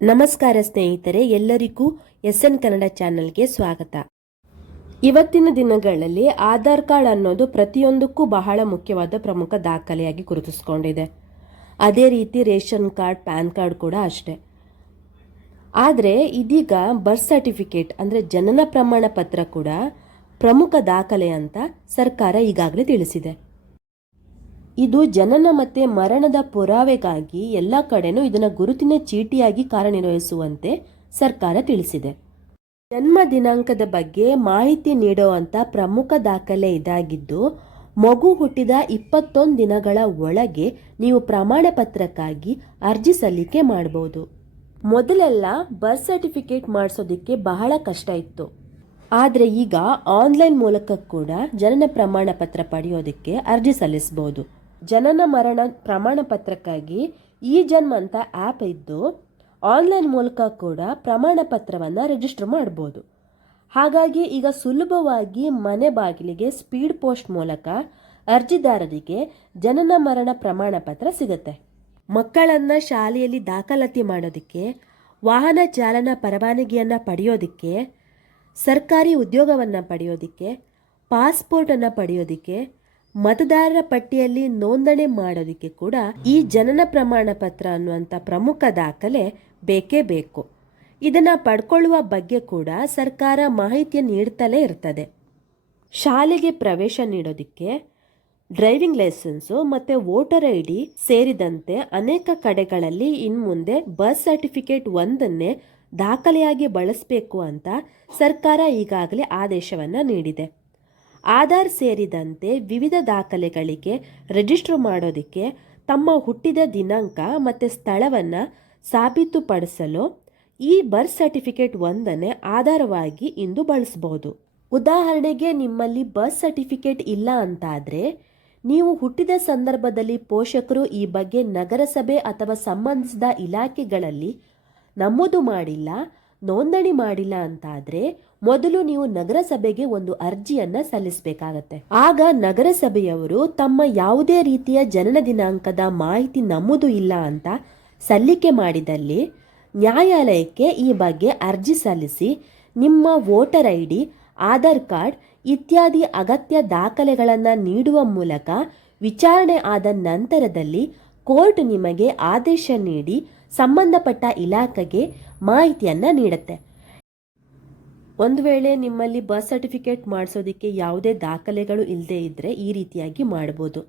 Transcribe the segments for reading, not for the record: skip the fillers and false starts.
ನಮಸ್ಕಾರ ಸ್ನೇಹಿತರೆ, ಎಲ್ಲರಿಗೂ SN ಕನ್ನಡ ಚಾನೆಲ್ಗೆ ಸ್ವಾಗತ. ಇವತ್ತಿನ ದಿನಗಳಲ್ಲಿ ಆಧಾರ್ ಕಾರ್ಡ್ ಅನ್ನೋದು ಪ್ರತಿಯೊಂದಕ್ಕೂ ಬಹಳ ಮುಖ್ಯವಾದ ಪ್ರಮುಖ ದಾಖಲೆಯಾಗಿ ಗುರುತಿಸಿಕೊಂಡಿದೆ. ಅದೇ ರೀತಿ ರೇಷನ್ ಕಾರ್ಡ್, ಪ್ಯಾನ್ ಕಾರ್ಡ್ ಕೂಡ ಅಷ್ಟೇ. ಆದರೆ ಇದೀಗ ಬರ್ತ್ ಸರ್ಟಿಫಿಕೇಟ್ ಅಂದರೆ ಜನನ ಪ್ರಮಾಣ ಪತ್ರ ಕೂಡ ಪ್ರಮುಖ ದಾಖಲೆ ಅಂತ ಸರ್ಕಾರ ಈಗಾಗಲೇ ತಿಳಿಸಿದೆ. ಇದು ಜನನ ಮತ್ತು ಮರಣದ ಪುರಾವೆಗಾಗಿ ಎಲ್ಲ ಕಡೆನೂ ಇದನ್ನು ಗುರುತಿನ ಚೀಟಿಯಾಗಿ ಕಾರ್ಯನಿರ್ವಹಿಸುವಂತೆ ಸರ್ಕಾರ ತಿಳಿಸಿದೆ. ಜನ್ಮ ದಿನಾಂಕದ ಬಗ್ಗೆ ಮಾಹಿತಿ ನೀಡುವಂಥ ಪ್ರಮುಖ ದಾಖಲೆ ಇದಾಗಿದ್ದು, ಮಗು ಹುಟ್ಟಿದ 21 ದಿನಗಳ ಒಳಗೆ ನೀವು ಪ್ರಮಾಣ ಪತ್ರಕ್ಕಾಗಿ ಅರ್ಜಿ ಸಲ್ಲಿಕೆ ಮಾಡಬಹುದು. ಮೊದಲೆಲ್ಲ ಬರ್ತ್ ಸರ್ಟಿಫಿಕೇಟ್ ಮಾಡಿಸೋದಕ್ಕೆ ಬಹಳ ಕಷ್ಟ ಇತ್ತು. ಆದರೆ ಈಗ ಆನ್ಲೈನ್ ಮೂಲಕ ಕೂಡ ಜನನ ಪ್ರಮಾಣ ಪತ್ರ ಪಡೆಯೋದಕ್ಕೆ ಅರ್ಜಿ ಸಲ್ಲಿಸಬಹುದು. ಜನನ ಮರಣ ಪ್ರಮಾಣ ಪತ್ರಕ್ಕಾಗಿ ಇ-ಜನ್ಮ್ ಅಂತ ಆ್ಯಪ್ ಇದ್ದು ಆನ್ಲೈನ್ ಮೂಲಕ ಕೂಡ ಪ್ರಮಾಣ ಪತ್ರವನ್ನು ರಿಜಿಸ್ಟರ್ ಮಾಡ್ಬೋದು. ಹಾಗಾಗಿ ಈಗ ಸುಲಭವಾಗಿ ಮನೆ ಬಾಗಿಲಿಗೆ ಸ್ಪೀಡ್ ಪೋಸ್ಟ್ ಮೂಲಕ ಅರ್ಜಿದಾರರಿಗೆ ಜನನ ಮರಣ ಪ್ರಮಾಣ ಪತ್ರ ಸಿಗುತ್ತೆ. ಮಕ್ಕಳನ್ನು ಶಾಲೆಯಲ್ಲಿ ದಾಖಲಾತಿ ಮಾಡೋದಕ್ಕೆ, ವಾಹನ ಚಾಲನಾ ಪರವಾನಗಿಯನ್ನು ಪಡೆಯೋದಕ್ಕೆ, ಸರ್ಕಾರಿ ಉದ್ಯೋಗವನ್ನು ಪಡೆಯೋದಕ್ಕೆ, ಪಾಸ್ಪೋರ್ಟನ್ನು ಪಡೆಯೋದಕ್ಕೆ, ಮತದಾರರ ಪಟ್ಟಿಯಲ್ಲಿ ನೋಂದಣಿ ಮಾಡೋದಕ್ಕೆ ಕೂಡ ಈ ಜನನ ಪ್ರಮಾಣ ಪತ್ರ ಅನ್ನುವಂಥ ಪ್ರಮುಖ ದಾಖಲೆ ಬೇಕೇ ಬೇಕು. ಇದನ್ನು ಪಡ್ಕೊಳ್ಳುವ ಬಗ್ಗೆ ಕೂಡ ಸರ್ಕಾರ ಮಾಹಿತಿಯನ್ನು ನೀಡ್ತಲೇ ಇರ್ತದೆ. ಶಾಲೆಗೆ ಪ್ರವೇಶ ನೀಡೋದಕ್ಕೆ ಡ್ರೈವಿಂಗ್ ಲೈಸೆನ್ಸು ಮತ್ತು ವೋಟರ್ ID ಸೇರಿದಂತೆ ಅನೇಕ ಕಡೆಗಳಲ್ಲಿ ಇನ್ಮುಂದೆ ಬರ್ತ್ ಸರ್ಟಿಫಿಕೇಟ್ ಒಂದನ್ನೇ ದಾಖಲೆಯಾಗಿ ಬಳಸಬೇಕು ಅಂತ ಸರ್ಕಾರ ಈಗಾಗಲೇ ಆದೇಶವನ್ನು ನೀಡಿದೆ. ಆಧಾರ್ ಸೇರಿದಂತೆ ವಿವಿಧ ದಾಖಲೆಗಳಿಗೆ ರಿಜಿಸ್ಟರ್ ಮಾಡೋದಕ್ಕೆ ತಮ್ಮ ಹುಟ್ಟಿದ ದಿನಾಂಕ ಮತ್ತು ಸ್ಥಳವನ್ನು ಸಾಬೀತುಪಡಿಸಲು ಈ ಬರ್ತ್ ಸರ್ಟಿಫಿಕೇಟ್ ಒಂದನ್ನೇ ಆಧಾರವಾಗಿ ಇಂದು ಬಳಸಬಹುದು. ಉದಾಹರಣೆಗೆ, ನಿಮ್ಮಲ್ಲಿ ಬರ್ತ್ ಸರ್ಟಿಫಿಕೇಟ್ ಇಲ್ಲ ಅಂತಾದರೆ ನೀವು ಹುಟ್ಟಿದ ಸಂದರ್ಭದಲ್ಲಿ ಪೋಷಕರು ಈ ಬಗ್ಗೆ ನಗರಸಭೆ ಅಥವಾ ಸಂಬಂಧಿಸಿದ ಇಲಾಖೆಗಳಲ್ಲಿ ನಮೂದು ಮಾಡಿಲ್ಲ, ನೋಂದಣಿ ಮಾಡಿಲ್ಲ ಅಂತಾದರೆ ಮೊದಲು ನೀವು ನಗರಸಭೆಗೆ ಒಂದು ಅರ್ಜಿಯನ್ನು ಸಲ್ಲಿಸಬೇಕಾಗತ್ತೆ. ಆಗ ನಗರಸಭೆಯವರು ತಮ್ಮ ಯಾವುದೇ ರೀತಿಯ ಜನನ ದಿನಾಂಕದ ಮಾಹಿತಿ ನಮೂದು ಇಲ್ಲ ಅಂತ ಸಲ್ಲಿಕೆ ಮಾಡಿದಲ್ಲಿ ನ್ಯಾಯಾಲಯಕ್ಕೆ ಈ ಬಗ್ಗೆ ಅರ್ಜಿ ಸಲ್ಲಿಸಿ ನಿಮ್ಮ ವೋಟರ್ ID, ಆಧಾರ್ ಕಾರ್ಡ್ ಇತ್ಯಾದಿ ಅಗತ್ಯ ದಾಖಲೆಗಳನ್ನು ನೀಡುವ ಮೂಲಕ ವಿಚಾರಣೆ ಆದ ನಂತರದಲ್ಲಿ ಕೋರ್ಟ್ ನಿಮಗೆ ಆದೇಶ ನೀಡಿ ಸಂಬಂಧಪಟ್ಟ ಇಲಾಖೆಗೆ ಮಾಹಿತಿಯನ್ನು ನೀಡುತ್ತೆ. ಒಂದು ವೇಳೆ ನಿಮ್ಮಲ್ಲಿ ಬರ್ತ್ ಸರ್ಟಿಫಿಕೇಟ್ ಮಾಡಿಸೋದಕ್ಕೆ ಯಾವುದೇ ದಾಖಲೆಗಳು ಇಲ್ಲದೇ ಇದ್ದರೆ ಈ ರೀತಿಯಾಗಿ ಮಾಡ್ಬೋದು.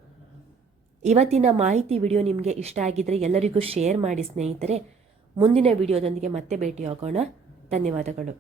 ಇವತ್ತಿನ ಮಾಹಿತಿ ವಿಡಿಯೋ ನಿಮಗೆ ಇಷ್ಟ ಆಗಿದ್ರೆ ಎಲ್ಲರಿಗೂ ಶೇರ್ ಮಾಡಿ ಸ್ನೇಹಿತರೆ. ಮುಂದಿನ ವಿಡಿಯೋದೊಂದಿಗೆ ಮತ್ತೆ ಭೇಟಿಯಾಗೋಣ. ಧನ್ಯವಾದಗಳು.